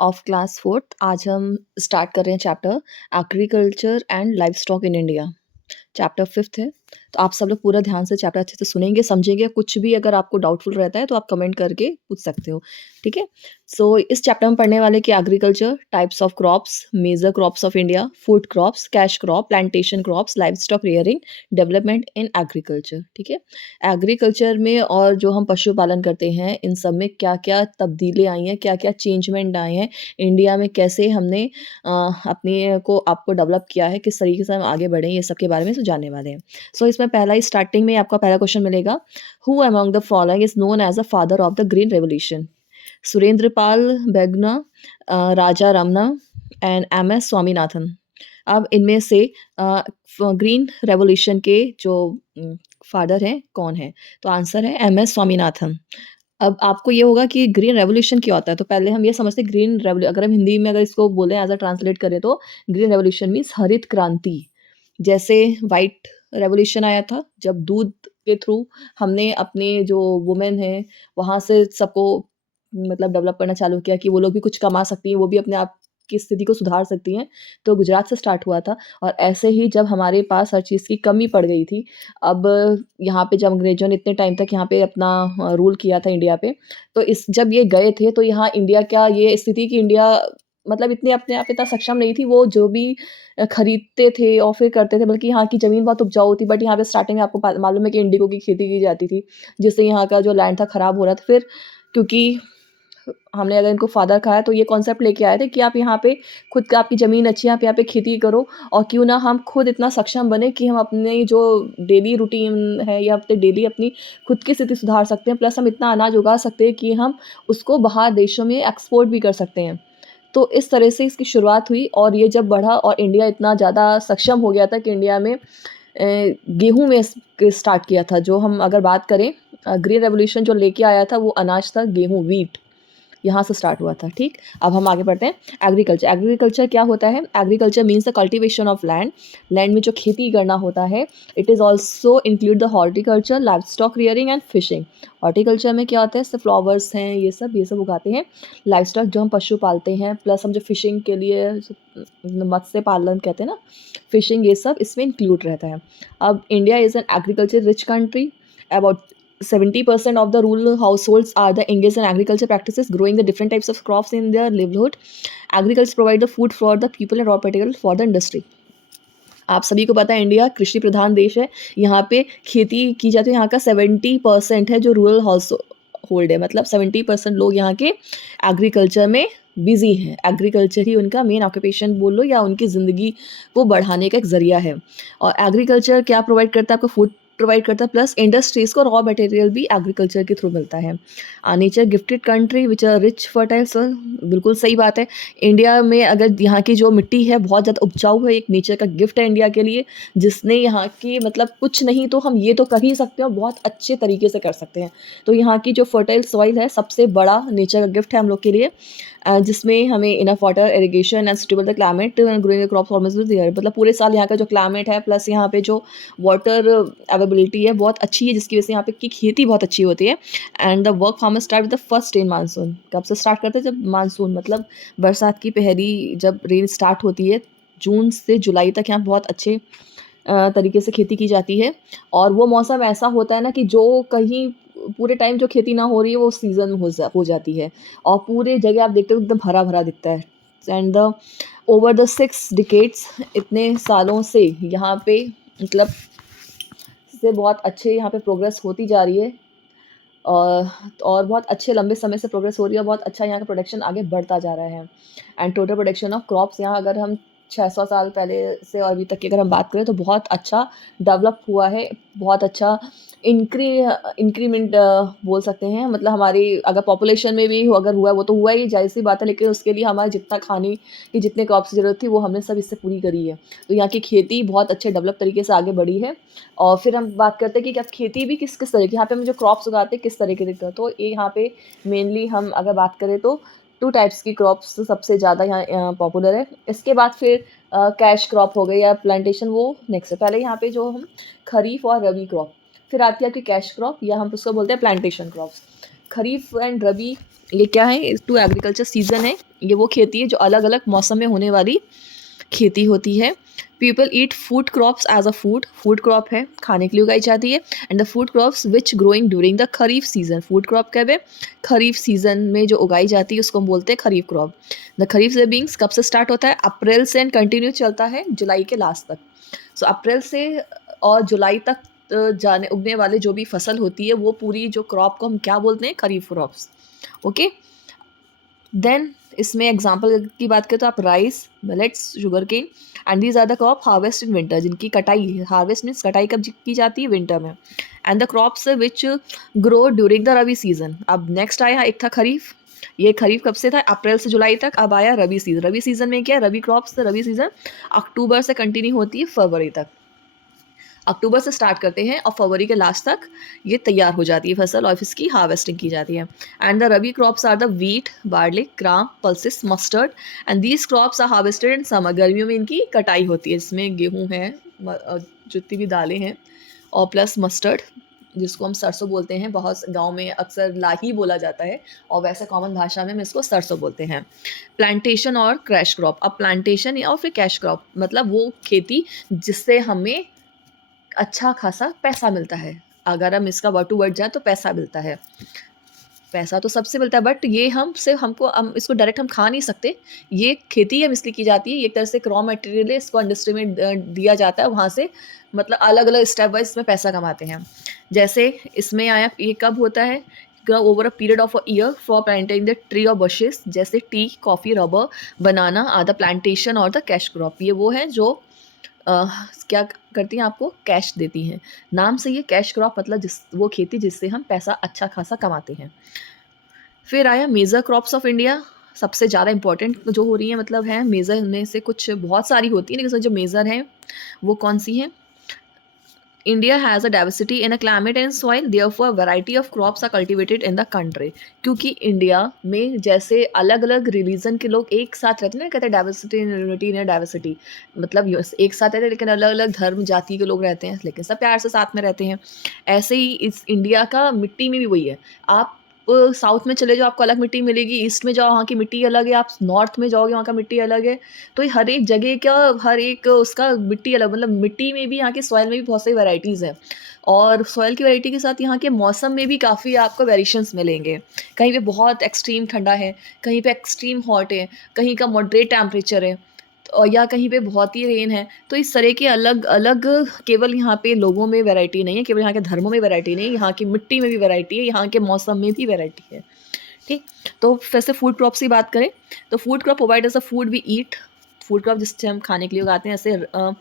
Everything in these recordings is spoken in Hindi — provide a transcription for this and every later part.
Of class fourth. आज हम स्टार्ट कर रहे हैं chapter agriculture and life stock in India. Chapter fifth है, तो आप सब लोग पूरा ध्यान से चैप्टर अच्छे से सुनेंगे, समझेंगे। कुछ भी अगर आपको डाउटफुल रहता है तो आप कमेंट करके पूछ सकते हो, ठीक है। सो इस चैप्टर में पढ़ने वाले कि agriculture, types of crops, major crops of India, food crops, cash crop, plantation crops, livestock rearing, development in agriculture, ठीक है। एग्रीकल्चर में और जो हम पशुपालन करते हैं, इन सब में क्या क्या तब्दीली आई हैं, क्या क्या चेंजमेंट आए हैं इंडिया में, कैसे हमने अपने को आपको डेवलप किया है, किस तरीके से हम आगे बढ़े, ये सब के बारे में जानने वाले हैं। सो इसमें पहला ही स्टार्टिंग में आपका पहला क्वेश्चन मिलेगा, who among the following is known as the father of the green revolution? Surendra Pal Begna, Raja Ramana and M S Swaminathan. अब इनमें से ग्रीन रेवोल्यूशन के जो फादर हैं कौन है? तो आंसर है एम एस स्वामीनाथन। अब आपको ये होगा कि ग्रीन रेवोल्यूशन क्या होता है, तो पहले हम ये समझते हैं ग्रीन रेवोल्यू अगर हम हिंदी में अगर इसको बोलें एज अ ट्रांसलेट करें तो ग्रीन रेवोल्यूशन मीन्स हरित क्रांति। जैसे वाइट रेवोल्यूशन आया था जब दूध के थ्रू हमने अपने जो वुमेन हैं वहाँ से सबको मतलब डेवलप करना चालू किया कि वो लोग भी कुछ कमा सकती हैं, वो भी अपने आप की स्थिति को सुधार सकती हैं। तो गुजरात से स्टार्ट हुआ था और ऐसे ही जब हमारे पास हर चीज़ की कमी पड़ गई थी, अब यहाँ पे जब अंग्रेज़ों ने इतने टाइम तक यहाँ पे अपना रूल किया था इंडिया पे, तो इस जब ये गए थे तो यहाँ इंडिया क्या ये स्थिति कि इंडिया मतलब इतने अपने आप इतना सक्षम नहीं थी, वो जो भी खरीदते थे और फिर करते थे, बल्कि यहाँ की ज़मीन बहुत उपजाऊ थी। बट यहाँ पे स्टार्टिंग में आपको मालूम है कि इंडिगो की खेती की जाती थी, जिससे यहाँ का जो लैंड था खराब हो रहा था। फिर क्योंकि हमने अगर इनको फादर कहा है तो ये कॉन्सेप्ट लेके आए थे कि आप यहाँ पे खुद का आपकी ज़मीन अच्छी है, आप यहाँ पे खेती करो और क्यों ना हम खुद इतना सक्षम बने कि हम अपने जो डेली रूटीन है या अपने डेली अपनी खुद की स्थिति सुधार सकते हैं, प्लस हम इतना अनाज उगा सकते हैं कि हम उसको बाहर देशों में एक्सपोर्ट भी कर सकते हैं। तो इस तरह से इसकी शुरुआत हुई और ये जब बढ़ा और इंडिया इतना ज़्यादा सक्षम हो गया था कि इंडिया में गेहूँ में स्टार्ट किया था। जो हम अगर बात करें ग्रीन रेवोल्यूशन जो लेके आया था वो अनाज था, गेहूँ, व्हीट, यहाँ से स्टार्ट हुआ था, ठीक। अब हम आगे बढ़ते हैं। एग्रीकल्चर, एग्रीकल्चर क्या होता है? Agriculture means the cultivation of land, land में जो खेती करना होता है। It is also include the horticulture, live stock rearing and fishing. Horticulture में क्या होता है? सिर्फ फ्लावर्स हैं, ये सब उगाते हैं। लाइव स्टॉक जो हम पशु पालते हैं, प्लस हम जो फिशिंग के लिए मत्स्य पालन कहते हैं ना, फिशिंग, ये सब इसमें इंक्लूड रहता है। अब India is an agriculture rich country. About 70% of the rural households are the engaged in agriculture practices, growing the different types of crops in their livelihood. Agriculture provide the food for the people and raw material for the industry. आप सभी को पता है इंडिया कृषि प्रधान देश है। यहाँ पे खेती की जाती है। यहाँ का 70% है जो रूरल हाउस होल्ड है, मतलब 70% लोग यहाँ के एग्रीकल्चर में बिजी हैं। एग्रीकल्चर ही उनका मेन ऑक्यूपेशन बोल लो या उनकी ज़िंदगी को बढ़ाने का एक ज़रिया है। और एग्रीकल्चर क्या प्रोवाइड करता है? आपको फूड प्रोवाइड करता है, प्लस इंडस्ट्रीज़ को रॉ मटेरियल भी एग्रीकल्चर के थ्रू मिलता है। Nature gifted country which are rich fertile soil, बिल्कुल सही बात है। इंडिया में अगर यहाँ की जो मिट्टी है बहुत ज़्यादा उपजाऊ है, एक नेचर का गिफ्ट है इंडिया के लिए, जिसने यहाँ की मतलब कुछ नहीं तो हम ये तो कर ही सकते हैं और बहुत अच्छे तरीके से कर सकते हैं। तो यहाँ की जो फर्टाइल सॉइल है सबसे बड़ा नेचर का गिफ्ट है हम लोग के लिए, जिसमें हमें enough water, irrigation and suitable the climate growing crop farmers with year, मतलब पूरे साल यहाँ का जो क्लाइमेट है प्लस यहाँ पे जो वाटर अवेलेबिलिटी है बहुत अच्छी है, जिसकी वजह से यहाँ पे की खेती बहुत अच्छी होती है। And the work farmer start with the first rain monsoon. कब से स्टार्ट करते हैं? जब मानसून मतलब बरसात की पहली जब रेन स्टार्ट होती है, जून से जुलाई तक यहाँ बहुत अच्छे तरीके से खेती की जाती है। और वो मौसम ऐसा होता है ना कि जो कहीं पूरे टाइम जो खेती ना हो रही है वो सीज़न में हो जाती है और पूरे जगह आप देखते हो एकदम हरा भरा दिखता है। And the over the 6 decades, इतने सालों से यहाँ पे मतलब से बहुत अच्छे यहाँ पे प्रोग्रेस होती जा रही है और बहुत अच्छे लंबे समय से प्रोग्रेस हो रही है, बहुत अच्छा यहाँ का प्रोडक्शन आगे बढ़ता जा रहा है। And total production of crops यहाँ अगर हम 600 साल पहले से और अभी तक की अगर हम बात करें तो बहुत अच्छा डेवलप हुआ है, बहुत अच्छा इंक्रीमेंट बोल सकते हैं। मतलब हमारी अगर पॉपुलेशन में भी अगर हुआ वो तो हुआ ही, जाहिर सी बात है, लेकिन उसके लिए हमारे जितना खाने की जितने क्रॉप्स की ज़रूरत थी वो हमने सब इससे पूरी करी है। तो यहाँ की खेती बहुत अच्छे डेवलप तरीके से आगे बढ़ी है। और फिर हम बात करते हैं कि अब खेती भी किस किस तरह की, यहाँ पे हम जो क्रॉप्स उगाते हैं किस तरीके के, तो ये यहाँ पे मेनली हम अगर बात करें तो 2 टाइप्स की क्रॉप्स सबसे ज़्यादा यहाँ पॉपुलर है। इसके बाद फिर कैश क्रॉप हो गई या प्लांटेशन, वो नेक्स्ट है। पहले यहाँ पे जो हम खरीफ और रबी क्रॉप, फिर आती है आपकी कैश क्रॉप या हम उसको बोलते हैं प्लांटेशन क्रॉप्स। खरीफ एंड रबी ये क्या है? 2 एग्रीकल्चर सीजन है। ये वो खेती है जो अलग अलग मौसम में होने वाली खेती होती है। People eat food crops as a food crop है, खाने के लिए उगाई जाती है। And the food crops which growing during the kharif season, food crop कब है? खरीफ सीजन में जो उगाई जाती है उसको हम बोलते हैं खरीफ क्रॉप। द खरीफ सेविंग्स कब से स्टार्ट होता है? अप्रैल से एंड कंटिन्यू चलता है जुलाई के लास्ट तक। सो अप्रैल से और जुलाई तक जाने उगने वाले जो भी फसल होती है वो पूरी जो क्रॉप को हम क्या बोलते हैं? खरीफ क्रॉप्स। ओके, देन इसमें एग्जाम्पल की बात करें तो आप rice, millets, sugarcane and these are the crop harvest in winter, जिनकी कटाई, हार्वेस्ट मीन्स कटाई कब की जाती है? विंटर में। And the crops which grow during the rabi season. अब नेक्स्ट आया, एक था खरीफ, ये खरीफ कब से था? अप्रैल से जुलाई तक। अब आया रबी सीजन। रबी सीजन में क्या है? रबी क्रॉप्स, रबी सीजन अक्टूबर से कंटिन्यू होती है फरवरी तक। अक्टूबर से स्टार्ट करते हैं और फरवरी के लास्ट तक ये तैयार हो जाती है फसल और इसकी हार्वेस्टिंग की जाती है। And the rabi crops are the wheat, barley, gram, pulses, mustard and these crops are harvested in summer. गर्मियों में इनकी कटाई होती है। इसमें गेहूँ है, जितनी भी दालें हैं, और प्लस मस्टर्ड जिसको हम सरसों बोलते हैं। बहुत गांव में अक्सर लाही बोला जाता है और वैसे कॉमन भाषा में हम इसको सरसों बोलते हैं। प्लांटेशन और कैश क्रॉप। अब प्लांटेशन या फिर कैश क्रॉप मतलब वो खेती जिससे हमें अच्छा खासा पैसा मिलता है। अगर हम इसका वर्ड टू वर्ड जाए तो पैसा मिलता है। पैसा तो सबसे मिलता है, बट ये हम इसको डायरेक्ट हम खा नहीं सकते। ये खेती हम इसलिए की जाती है, ये एक तरह से रॉ मटेरियल है, इसको इंडस्ट्री में दिया जाता है, वहाँ से मतलब अलग अलग स्टेप वाइज इसमें पैसा कमाते हैं। जैसे इसमें आया, ये कब होता है? Over a period of a year for planting the tree और बशेस, जैसे tea, coffee, rubber, banana are the plantation और द कैश क्रॉप। ये वो है जो क्या करती हैं? आपको कैश देती हैं। नाम से ये कैश क्रॉप मतलब वो खेती जिससे हम पैसा अच्छा खासा कमाते हैं। फिर आया मेजर क्रॉप्स ऑफ इंडिया। सबसे ज़्यादा इंपॉर्टेंट जो हो रही है मतलब है मेजर में से, कुछ बहुत सारी होती है लेकिन जो मेजर हैं वो कौन सी हैं? India has a diversity in a climate and soil, therefore variety of crops are cultivated in the country. क्योंकि इंडिया में जैसे अलग अलग रिलीजन के लोग एक साथ रहते हैं ना, कहते हैं diversity in unity in diversity, मतलब एक साथ रहते हैं लेकिन अलग अलग धर्म जाति के लोग रहते हैं लेकिन सब प्यार से साथ में रहते हैं। ऐसे ही इस इंडिया का मिट्टी में भी वही है। आप साउथ में चले जाओ आपको अलग मिट्टी मिलेगी, ईस्ट में जाओ वहाँ की मिट्टी अलग है, आप नॉर्थ में जाओगे वहाँ का मिट्टी अलग है। तो ये हर एक जगह का हर एक उसका मिट्टी अलग, मतलब मिट्टी में भी यहाँ के सॉइल में भी बहुत सारी वैरायटीज़ हैं। और सॉइल की वैरायटी के साथ यहाँ के मौसम में भी काफ़ी आपको वेरिएशंस मिलेंगे। कहीं पे बहुत एक्सट्रीम ठंडा है, कहीं पे एक्सट्रीम हॉट है, कहीं का मॉडरेट टेम्परेचर है, और या कहीं पे बहुत ही रेन है। तो इस तरह के अलग अलग, केवल यहाँ पे लोगों में वैरायटी नहीं है, केवल यहाँ के धर्मों में वैरायटी नहीं है, यहाँ की मिट्टी में भी वैरायटी है, यहाँ के मौसम में भी वैरायटी है। ठीक, तो वैसे फूड क्रॉप्स की बात करें तो food crop provide as a food we eat. Food crop जिससे हम खाने के लिए उगाते हैं, जैसे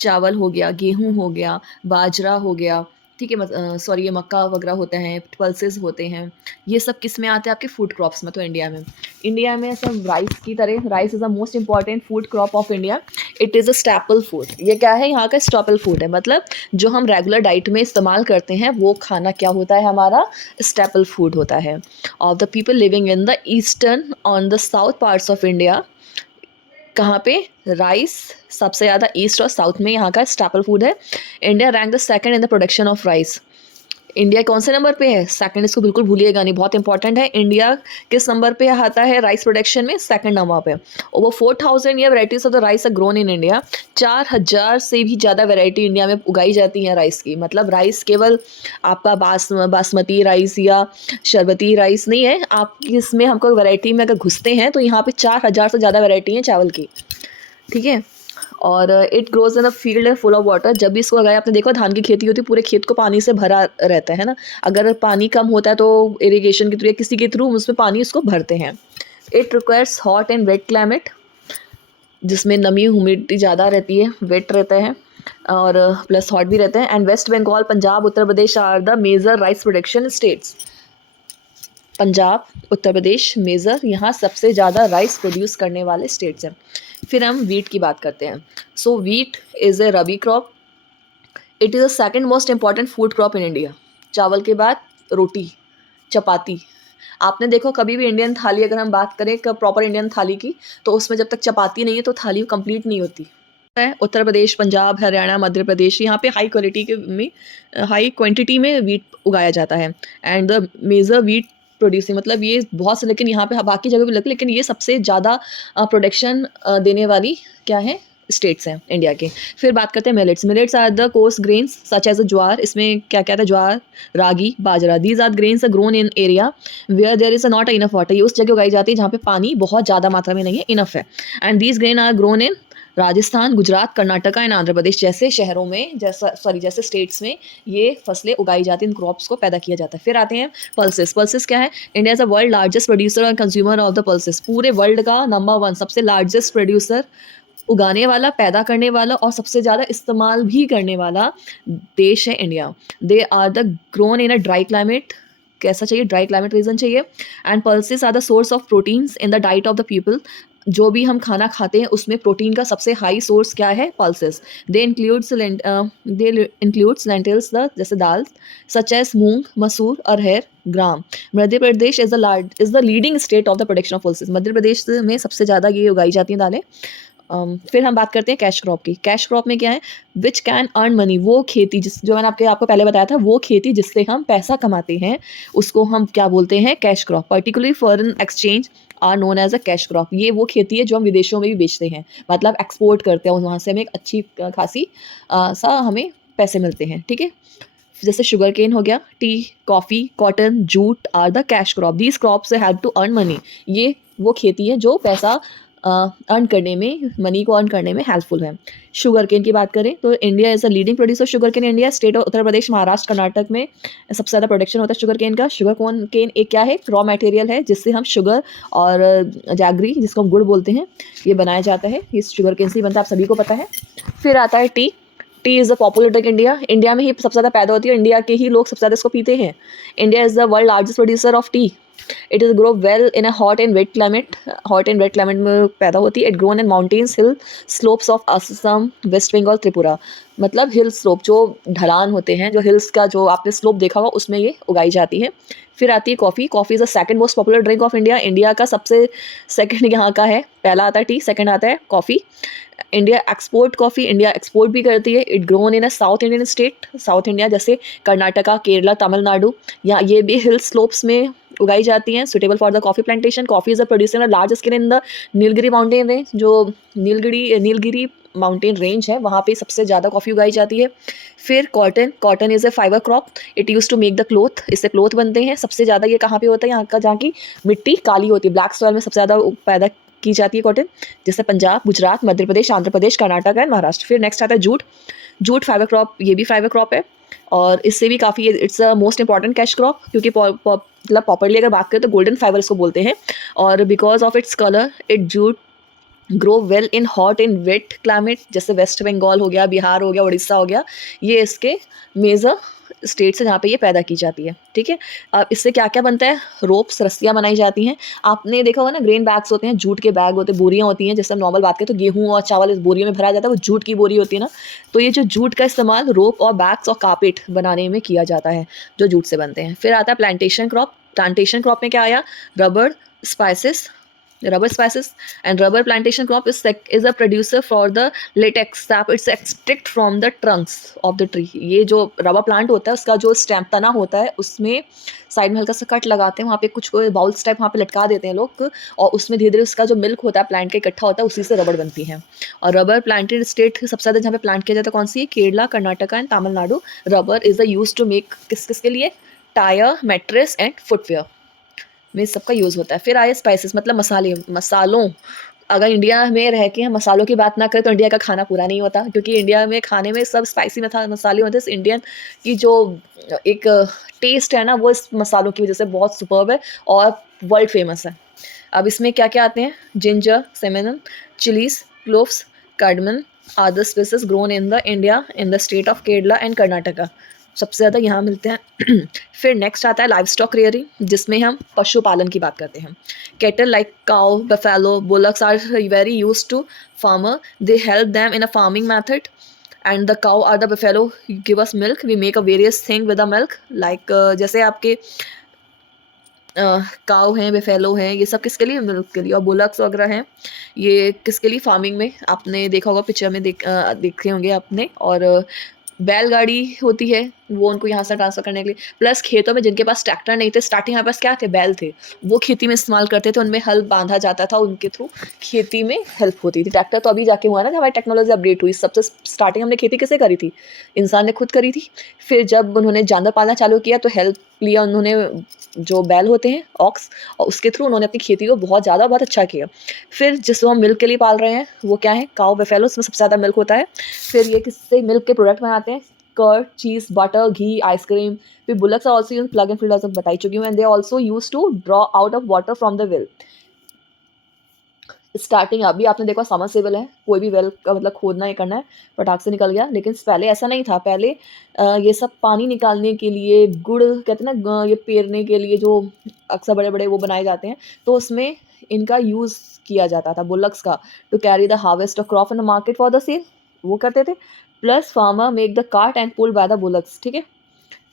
चावल हो गया, गेहूँ हो गया, बाजरा हो गया, ठीक है, सॉरी ये मक्का वगैरह होते हैं, पल्सेस होते हैं। ये सब किस में आते हैं? आपके फूड क्रॉप्स में। तो इंडिया में सब राइस की तरह, rice is the most important food crop of India. It is a staple food. ये क्या है? यहाँ का स्टैपल फूड है, मतलब जो हम रेगुलर डाइट में इस्तेमाल करते हैं वो खाना क्या होता है? हमारा स्टैपल फूड होता है। Of the people living in the eastern on the south parts of India, कहाँ पे? राइस सबसे ज़्यादा ईस्ट और साउथ में यहाँ का स्टैपल फूड है। India rank the second in the production of rice. India कौन से नंबर पे है? सेकंड। इसको बिल्कुल भूलिएगा नहीं, बहुत इंपॉर्टेंट है। इंडिया किस नंबर पे आता है राइस प्रोडक्शन में? सेकंड नंबर पे। ओवर 4000 या varieties of the rice are grown in India. 4000 से भी ज़्यादा वैरायटी इंडिया में उगाई जाती है राइस की। मतलब राइस केवल आपका बासमती राइस या शरबती राइस नहीं है, आप इसमें हमको वैरायटी में अगर घुसते हैं तो यहाँ पे 4000 से ज़्यादा वैरायटी है चावल की। ठीक है, और it grows in a field full of water. जब भी इसको लगाया, आपने देखा धान की खेती होती है, पूरे खेत को पानी से भरा रहता है ना। अगर पानी कम होता है तो इरिगेशन के थ्रू या किसी के थ्रू उसमें पानी उसको भरते हैं। It requires hot and wet climate, जिसमें नमी ह्यूमिडिटी ज़्यादा रहती है, वेट रहता है और प्लस हॉट भी रहता है। And West Bengal, Punjab, Uttar Pradesh are the major rice production states. Punjab, Uttar Pradesh major, यहाँ सबसे ज़्यादा राइस प्रोड्यूस करने वाले स्टेट्स हैं। फिर हम वीट की बात करते हैं। So wheat is a rabi crop. It is the second most important food crop in India. चावल के बाद रोटी, चपाती। आपने देखो कभी भी इंडियन थाली, अगर हम बात करें प्रॉपर इंडियन थाली की, तो उसमें जब तक चपाती नहीं है तो थाली कंप्लीट नहीं होती है। उत्तर प्रदेश, पंजाब, हरियाणा, मध्य प्रदेश, यहाँ पे हाई क्वालिटी के में, हाई क्वांटिटी में वीट उगाया जाता है। And the major wheat producing, मतलब ये बहुत से, लेकिन यहाँ पे बाकी जगह भी लगती है, लेकिन ये सबसे ज़्यादा प्रोडक्शन देने वाली क्या है, स्टेट्स हैं इंडिया के। फिर बात करते हैं millets. Millets are the coarse grains such as a jowar. इसमें क्या क्या था, jowar, ragi, bajra. These are grains are grown in area where there is not enough water. ये उस जगह उगाई जाती है जहाँ पे पानी बहुत ज़्यादा मात्रा में नहीं है, इनफ है। And these grain are grown in Rajasthan, Gujarat, Karnataka and Andhra Pradesh जैसे शहरों में, जैसे स्टेट्स में ये फसलें उगाई जाती हैं, इन क्रॉप्स को पैदा किया जाता है। फिर आते हैं पल्सेस। पल्सेस क्या है, India is the world largest producer and consumer of the pulses. पूरे वर्ल्ड का नंबर 1 सबसे लार्जेस्ट प्रोड्यूसर, उगाने वाला, पैदा करने वाला और सबसे ज़्यादा इस्तेमाल भी करने वाला देश है India. They are the grown in a dry climate. कैसा चाहिए, ड्राई क्लाइमेट रीजन चाहिए। And pulses are the source of proteins in the diet of the people. जो भी हम खाना खाते हैं उसमें प्रोटीन का सबसे हाई सोर्स क्या है, pulses. They includes lentils, the जैसे दाल, such as moong, masoor, arhar, gram. Madhya Pradesh is the leading state of the production of pulses. Madhya Pradesh में सबसे ज़्यादा ये उगाई जाती हैं दालें। फिर हम बात करते हैं कैश क्रॉप की। कैश क्रॉप में क्या है, विच कैन अर्न मनी। वो खेती जो मैंने आपको पहले बताया था, वो खेती जिससे हम पैसा कमाते हैं उसको हम क्या बोलते हैं, cash crop. Particularly foreign exchange are known as a cash crop. ये वो खेती है जो हम विदेशों में भी बेचते हैं, मतलब एक्सपोर्ट करते हैं, वहाँ से हमें एक अच्छी खासी सा हमें पैसे मिलते हैं, ठीक है। जैसे शुगर केन हो गया, tea, coffee, cotton, jute are the cash crop. These crops help to earn money. ये वो खेती है जो पैसा अर्न करने में, मनी को अर्न करने में हेल्पफुल है। शुगर केन की बात करें तो India is a leading producer sugar cane. India state of Uttar Pradesh, Maharashtra, Karnataka में सबसे ज़्यादा प्रोडक्शन होता है शुगर केन का। शुगर केन एक क्या है, रॉ मटेरियल है जिससे हम शुगर और जैगरी, जिसको हम गुड़ बोलते हैं, ये बनाया जाता है। ये शुगर केन से ही बनता है, आप सभी को पता है। फिर आता है T. T is the popular drink India. India में ही सबसे ज़्यादा पैदा होती है, इंडिया के ही लोग सबसे ज़्यादा इसको पीते हैं। India is the world largest producer of tea. It is grow well in a hot and wet climate. Hot and wet climate में पैदा होती है। It grown in mountains, hill slopes of Assam, West Bengal, Tripura. मतलब हिल स्लोप, जो ढलान होते हैं, जो हिल्स का जो आपने स्लोप देखा होगा, उसमें ये उगाई जाती है। फिर आती है coffee. Coffee is the second most popular drink of India. India का सबसे सेकंड यहाँ का है, पहला आता है टी, सेकंड आता है coffee. India export coffee, India export भी करती है। It grown in a south Indian state, south India जैसे कर्नाटका, केरला, तमिलनाडु, या ये भी हिल स्लोप्स में उगाई जाती हैं। Suitable for the coffee plantation. Coffee is a producer large scale in the Nilgiri mountain range. जो नीलगिरी माउंटेन रेंज है, वहाँ पे सबसे ज़्यादा कॉफ़ी उगाई जाती है। फिर cotton. Cotton is a fibre crop. It use to make the cloth. इससे क्लोथ बनते हैं। सबसे ज़्यादा ये कहाँ पे होता है, यहाँ का जहाँ की मिट्टी काली होती है, ब्लैक सॉइल में सबसे ज़्यादा पैदा की जाती है कॉटन, जैसे पंजाब, गुजरात, मध्य प्रदेश, आंध्र प्रदेश, कर्नाटक एंड महाराष्ट्र। फिर नेक्स्ट आता है जूट। जूट फाइबर क्रॉप, ये भी फाइबर क्रॉप है और इससे भी काफ़ी, it's a most important cash crop, क्योंकि मतलब प्रॉपर्ली अगर बात करें तो गोल्डन फाइबर इसको बोलते हैं। और because of its colour, it jute grow well in hot and wet climate, जैसे वेस्ट बंगाल हो गया, बिहार हो गया, उड़ीसा हो गया, ये इसके मेजर स्टेट्स है जहाँ पे ये पैदा की जाती है, ठीक है। अब इससे क्या क्या बनता है, रोप्स, रस्सियाँ बनाई जाती हैं। आपने देखा होगा ना, ग्रेन बैग्स होते हैं, जूट के बैग होते हैं, बोरियाँ होती हैं। जैसे हम नॉर्मल बात करें तो गेहूँ और चावल इस बोरियों में भरा जाता है, वो जूट की बोरी होती है ना। तो ये जो जूट का इस्तेमाल रोप और बैग्स और कारपेट बनाने में किया जाता है, जो जूट से बनते हैं। फिर आता है प्लांटेशन क्रॉप। प्लांटेशन क्रॉप में क्या आया, रबड़, spices, rubber spices, and rubber plantation crop is a producer for the latex sap. It's extract from the trunks of the tree. ये जो रबर प्लांट होता है उसका जो स्टेम तना होता है, उसमें साइड में हल्का सा कट लगाते हैं, वहाँ पे कुछ बाउल्स टाइप वहाँ पे लटका देते हैं लोग, और उसमें धीरे धीरे उसका जो मिल्क होता है प्लांट का इकट्ठा होता है, उसी से रबड़ बनती है। और रबर प्लांटेड स्टेट सबसे ज़्यादा जहाँ पे प्लांट किया जाता है कौन सी है, Kerala, Karnataka and Tamil Nadu. Rubber is the use to make किस किस के लिए, टायर, मैट्रेस एंड फुटवेयर में सबका यूज़ होता है। फिर आए स्पाइसेस, मतलब मसाले, मसालों। अगर इंडिया में रह के हम मसालों की बात ना करें तो इंडिया का खाना पूरा नहीं होता, क्योंकि इंडिया में खाने में सब स्पाइसी मसाले होते हैं। इंडियन की जो एक टेस्ट है ना, वो इस मसालों की वजह से बहुत सुपर्ब है और वर्ल्ड फेमस है। अब इसमें क्या क्या आते हैं, ginger, cinnamon, chillies, cloves, cardamom, other spices grown in the India in the state of Kerala and Karnataka, सबसे ज़्यादा यहाँ मिलते हैं। फिर नेक्स्ट आता है लाइव स्टॉक रेयरिंग, जिसमें हम पशुपालन की बात करते हैं। Cattle like cow, buffalo, bullocks are very use to farmer. They help them in a farming method, and the cow are the buffalo give us milk, we make a various thing with the milk. Like जैसे आपके काउ हैं, बेफेलो हैं, ये सब किसके लिए, मिल्क के लिए। और बुलक्स वगैरह हैं, ये किसके लिए, फार्मिंग में। आपने देखा होगा पिक्चर में देखे होंगे आपने। और बैलगाड़ी होती है वो उनको यहाँ से ट्रांसफ़र करने के लिए, प्लस खेतों में जिनके पास ट्रैक्टर नहीं थे, स्टार्टिंग हमारे पास क्या थे, बैल थे। वो खेती में इस्तेमाल करते थे, उनमें हल बाँधा जाता था, उनके थ्रू खेती में हेल्प होती थी। ट्रैक्टर तो अभी जाके हुआ ना जब हमारी टेक्नोलॉजी अपडेट हुई। सबसे स्टार्टिंग हमने खेती किससे करी थी? इंसान ने खुद करी थी। फिर जब उन्होंने जानवर पालना चालू किया तो हेल्प लिया उन्होंने, जो बैल होते हैं, ऑक्स, और उसके थ्रू उन्होंने अपनी खेती को बहुत ज़्यादा बहुत अच्छा किया। फिर जिसको हम मिल्क के लिए पाल रहे हैं, वो क्या है? काऊ बफेलो, उसमें सबसे ज़्यादा मिल्क होता है। फिर ये किससे मिल्क के प्रोडक्ट बनाते हैं? Curd, cheese, butter, ghee, ice cream. फिर bullocks are also used plough and feed, जैसे बता ही चुकी हूँ, and they also used to draw out of water from the well. Starting अभी आपने देखा सबमर्सिबल है, कोई भी वेल का मतलब खोदना, ये करना है, फटाक से निकल गया। लेकिन पहले ऐसा नहीं था। पहले ये सब पानी निकालने के लिए, गुड़ कहते हैं ना, ये पेरने के लिए जो अक्सर बड़े-बड़े वो बनाए जाते हैं, तो उसमें इनका यूज़ किया जाता था, बुllocks का, to carry the harvest of crop in the market for the sale, वो करते थे। Plus farmer make the cart and pulled by the bullocks, ठीक है?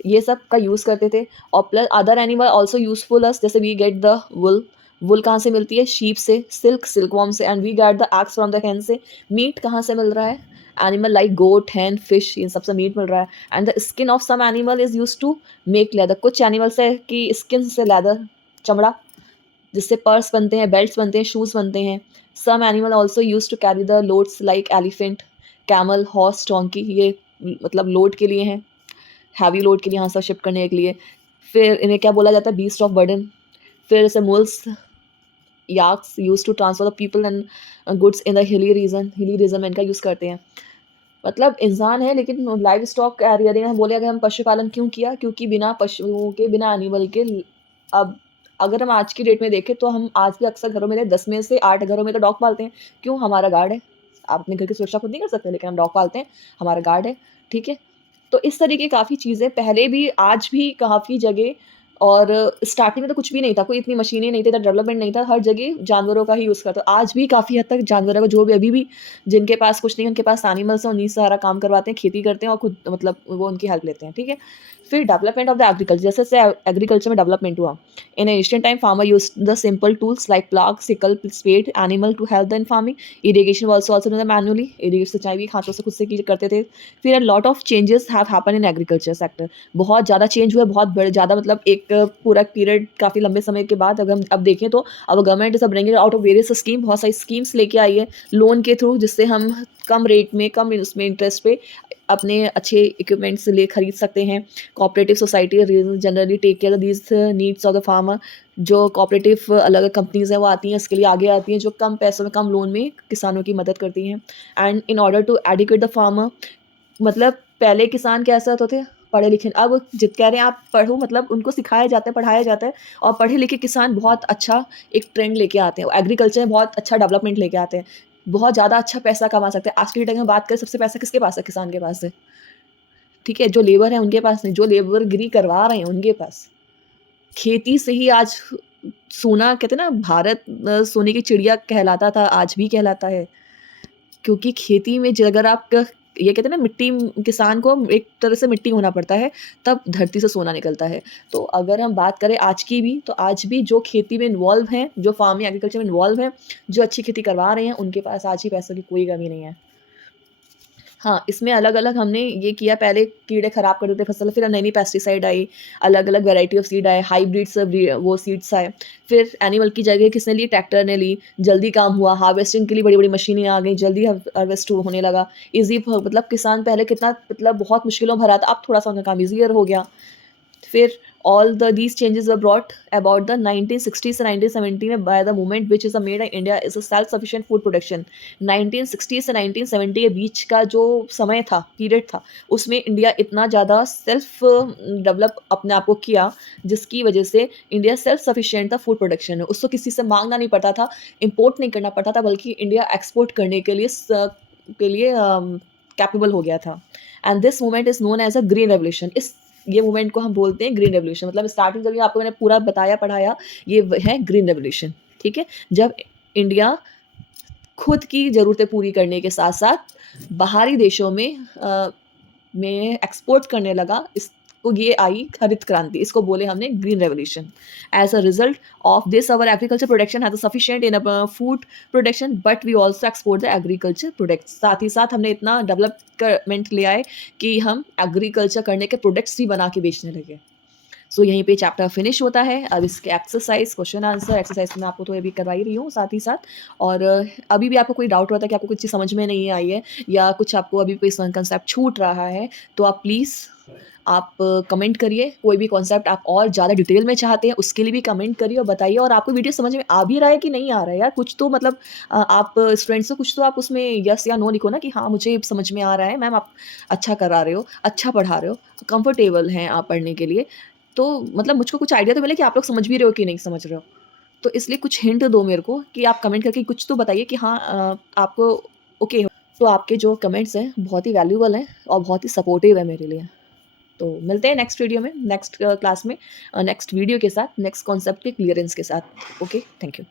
ये सब का यूज़ करते थे। और plus other animal also useful us, जैसे we get the wool. Wool कहाँ से मिलती है? शीप से। सिल्क, सिल्कवॉर्म से। And we get the eggs from the hen से। मीट कहाँ से मिल रहा है? Animal like goat, hen, fish, इन सब से मीट मिल रहा है। And the skin of some animal is used to make leather. कुछ एनिमल्स है कि स्किन से लेदर, चमड़ा, जिससे पर्स बनते हैं, बेल्ट्स बनते हैं, शूज़ बनते हैं। Some animal also used to carry the loads like elephant, camel, horse, donkey, ये मतलब लोड के लिए हैं, हैवी लोड के लिए, यहाँ से शिफ्ट करने के लिए। फिर इन्हें क्या बोला जाता है? Beast of burden. फिर जैसे mules, yaks use to transfer the people and goods in the hilly region में इनका यूज़ करते हैं। मतलब इंसान है लेकिन लाइव स्टॉक एरियर में बोले, अगर हम पशुपालन क्यों किया? क्योंकि बिना पशुओं के, बिना एनिमल के अब अगर हम आज की डेट में देखें तो हम आज भी अक्सर घरों में 10 में से 8 घरों में तो डॉग पालते हैं। क्यों? हमारा गार्ड है। आप अपने घर की सुरक्षा खुद नहीं कर सकते, लेकिन हम डॉग पालते हैं, हमारा गार्ड है, ठीक है? तो इस तरीके काफ़ी चीज़ें पहले भी, आज भी काफ़ी जगह। और स्टार्टिंग में तो कुछ भी नहीं था, कोई इतनी मशीनें नहीं थी, इतना डेवलपमेंट नहीं था, हर जगह जानवरों का ही यूज़ करते। आज भी काफ़ी हद तक जानवरों का, जो भी अभी भी जिनके पास कुछ नहीं है, उनके पास एनिमल्स हैं, उन्हीं से सारा काम करवाते हैं, खेती करते हैं और खुद मतलब वो उनकी हेल्प लेते हैं, ठीक है? फिर डेवलपमेंट ऑफ द एग्रीकल्चर, जैसे एग्रीकल्चर में डेवलपमेंट हुआ। In ancient time farmer used the simple tools like plough, sickle, spade, animal to help the in farming. Irrigation was also done manually, irrigation सिंचाई भी हाथों से खुद से की करते थे। फिर a lot of changes have happened in agriculture sector. बहुत ज़्यादा चेंज हुआ, बहुत बड़े ज़्यादा, मतलब एक पूरा पीरियड काफ़ी लंबे समय के बाद अगर हम अब देखें तो अब government is bringing out of various scheme, बहुत सारी स्कीम्स लेके आई है लोन के थ्रू, जिससे हम कम रेट में, कम उसमें इंटरेस्ट पे अपने अच्छे इक्विपमेंट्स ले खरीद सकते हैं। Cooperative society generally take care these needs of the farmer. जो कोऑपरेटिव अलग कंपनीज हैं वो आती हैं, इसके लिए आगे आती हैं, जो कम पैसों में, कम लोन में किसानों की मदद करती हैं। And in order to educate the farmer, मतलब पहले किसान कैसे होते थे? पढ़े लिखे। अब जित कह रहे हैं आप पढ़ो, मतलब उनको सिखाया जाता है, पढ़ाया जाता है, और पढ़े लिखे किसान बहुत अच्छा एक ट्रेंड लेके आते हैं। एग्रीकल्चर में बहुत अच्छा डेवलपमेंट लेके आते हैं। बहुत ज़्यादा अच्छा पैसा कमा सकते हैं। आज की डेट में बात करें, सबसे पैसा किसके पास है? किसान के पास है। ठीक है? जो लेबर है उनके पास नहीं, जो लेबरगिरी करवा रहे हैं उनके पास। खेती से ही आज सोना, कहते हैं ना, भारत सोने की चिड़िया कहलाता था, आज भी कहलाता है। क्योंकि खेती में अगर आप ये कहते हैं ना, मिट्टी, किसान को एक तरह से मिट्टी होना पड़ता है, तब धरती से सोना निकलता है। तो अगर हम बात करें आज की भी, तो आज भी जो खेती में इन्वॉल्व हैं, जो फार्मिंग एग्रीकल्चर में इन्वॉल्व हैं, जो अच्छी खेती करवा रहे हैं, उनके पास आज ही पैसों की कोई कमी नहीं है। हाँ, इसमें अलग-अलग हमने ये किया, पहले कीड़े खराब कर देते फसल, फिर नई-नई पेस्टिसाइड आई, अलग-अलग वैरायटी ऑफ सीड आए, हाइब्रिड्स वो सीड्स आए। फिर एनिमल की जगह किसने ली? ट्रैक्टर ने ली, जल्दी काम हुआ, हार्वेस्टिंग के लिए बड़ी-बड़ी मशीनें आ गई, जल्दी हार्वेस्ट होने लगा। ईज़ी फ मतलब किसान पहले कितना, मतलब बहुत मुश्किलों भरा था, अब थोड़ा-सा उनका काम ईज़ियर हो गया। फिर all the these changes were brought about the 1960 से 1970 में by the movement which is made in India is a self sufficient food production. 1960 से 1970 के बीच का जो समय था, पीरियड था, उसमें इंडिया इतना ज़्यादा सेल्फ डेवलप अपने आप को किया, जिसकी वजह से इंडिया सेल्फ सफिशिएंट था फूड प्रोडक्शन में। उसको किसी से माँगना नहीं पड़ता था, इम्पोर्ट नहीं करना पड़ता था, बल्कि इंडिया एक्सपोर्ट करने के लिए कैपेबल हो गया था। And this movement is known as a green revolution. इस ये मूवमेंट को हम बोलते हैं ग्रीन रेवोल्यूशन। मतलब स्टार्टिंग जब ये आपको मैंने पूरा बताया, पढ़ाया, ये है ग्रीन रेवोल्यूशन, ठीक है? जब इंडिया खुद की ज़रूरतें पूरी करने के साथ-साथ बाहरी देशों में एक्सपोर्ट करने लगा, इस तो ये आई हरित क्रांति, इसको बोले हमने green revolution. As a result of this our agriculture production has sufficient in food production but we also export the agriculture products. साथ ही साथ हमने इतना डेवलपमेंट ले आए कि हम एग्रीकल्चर करने के प्रोडक्ट्स भी बना के बेचने लगे। सो यहीं पे चैप्टर फिनिश होता है। अब इसके एक्सरसाइज, क्वेश्चन आंसर एक्सरसाइज मैं आपको तो अभी करवा ही रही हूँ साथ ही साथ। और अभी भी आपको कोई डाउट रहता है कि आपको कुछ चीज़ समझ में नहीं आई है या कुछ आपको अभी कोई कंसेप्ट छूट रहा है, तो आप प्लीज़ आप कमेंट करिए। कोई भी कॉन्सेप्ट आप और ज़्यादा डिटेल में चाहते हैं, उसके लिए भी कमेंट करिए और बताइए। और आपको वीडियो समझ में आ भी रहा है कि नहीं आ रहा है यार, कुछ तो मतलब आप स्टूडेंट्स को कुछ तो आप उसमें यस या नो लिखो ना कि हाँ, मुझे समझ में आ रहा है मैम, आप अच्छा करा रहे हो, अच्छा पढ़ा रहे हो, कंफर्टेबल हैं आप पढ़ने के लिए। तो मतलब मुझको कुछ आइडिया तो मिले कि आप लोग समझ भी रहे हो कि नहीं समझ रहे हो। तो इसलिए कुछ हिंट दो मेरे को कि आप कमेंट करके कुछ तो बताइए कि हाँ, आपको ओके हो। तो आपके जो कमेंट्स हैं बहुत ही वैल्यूएबल हैं और बहुत ही सपोर्टिव है मेरे लिए। तो मिलते हैं नेक्स्ट वीडियो में, नेक्स्ट क्लास में, नेक्स्ट वीडियो के साथ, नेक्स्ट कॉन्सेप्ट के क्लियरेंस के साथ। Okay, thank you.